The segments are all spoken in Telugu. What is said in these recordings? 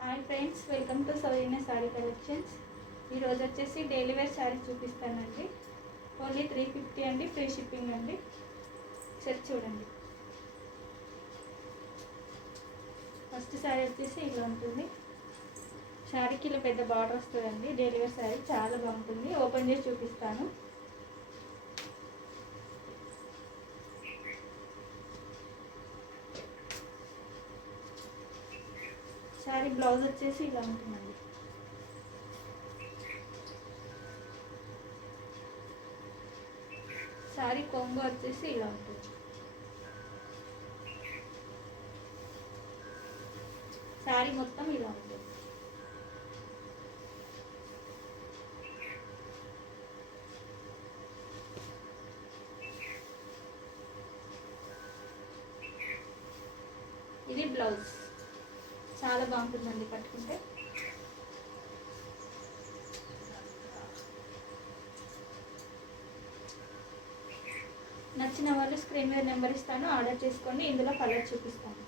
Hi friends, welcome to Soujanya sari collections. ఈరోజు వచ్చేసి డైలీ వేర్ శారీ చూపిస్తానండి. ఓన్లీ 350 అండి, ఫ్రీ షిప్పింగ్ అండి. సరే చూడండి. ఫస్ట్ శారీ వచ్చేసి ఇలా ఉంటుంది. శారీకి ఇలా పెద్ద బార్డర్ వస్తుందండి. డైలీ వేర్ శారీ చాలా బాగుంటుంది. ఓపెన్ చేసి చూపిస్తాను. శారీ బ్లౌజ్ వచ్చేసి ఇలా ఉంటుందండి. శారీ కొంగు వచ్చేసి ఇలా ఉంటుంది. శారీ మొత్తం ఇలా ఉంటుంది. ఇది బ్లౌజ్ చాలా బాగుంటుందండి కట్టుకుంటే. నచ్చిన వాళ్ళు స్క్రీన్ మీద నెంబర్ ఇస్తాను, ఆర్డర్ చేసుకోండి. ఇందులో కలర్ చూపిస్తాను.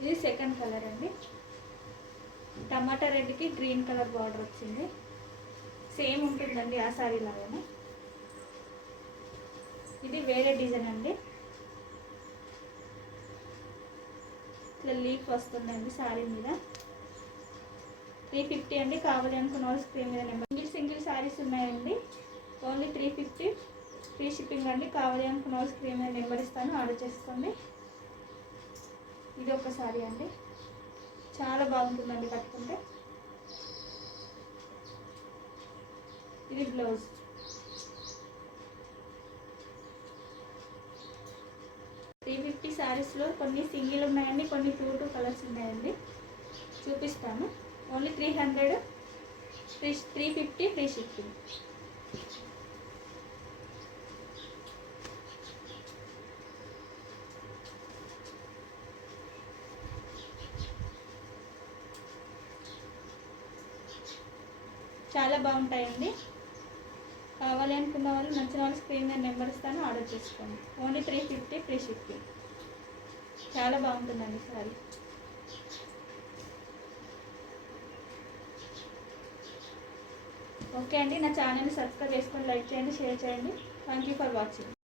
ఇది సెకండ్ కలర్ అండి. టమాటా రెడ్కి గ్రీన్ కలర్ బార్డర్ వచ్చింది. సేమ్ ఉంటుందండి ఆ శారీ లాగానే. ఇది వేరే డిజైన్ అండి. ఇట్లా లీఫ్ వస్తుందండి శారీ మీద. 350 అండి. కావాలి అనుకున్న వాళ్ళు స్క్రీన్ మీద నెంబర్. సింగిల్ శారీస్ ఉన్నాయండి. ఓన్లీ 350 ఫ్రీ షిప్పింగ్ అండి. కావాలి అనుకున్న వాళ్ళు స్క్రీన్ మీద నెంబర్ ఇస్తాను, ఆర్డర్ చేసుకోండి. ఇది ఒక శారీ అండి, చాలా బాగుంటుందండి కట్టుకుంటే. ఇది బ్లౌజ్. శారీస్లో కొన్ని సింగిల్ ఉన్నాయండి, కొన్ని 2 కలర్స్ ఉన్నాయండి. చూపిస్తాను. Only 300 350 free shipping. చాలా బాగుంటాయండి. కావాలి అనుకున్న వాళ్ళు, నచ్చిన వాళ్ళు స్క్రీన్ మీద నెంబర్ ఇస్తాను, ఆర్డర్ చేసుకోండి. Only 350 free shipping. చాలా బాగుంటుందండి సారీ. ఓకే అండి, నా ఛానల్ని సబ్స్క్రైబ్ చేసుకొని లైక్ చేయండి, షేర్ చేయండి. Thank you for watching.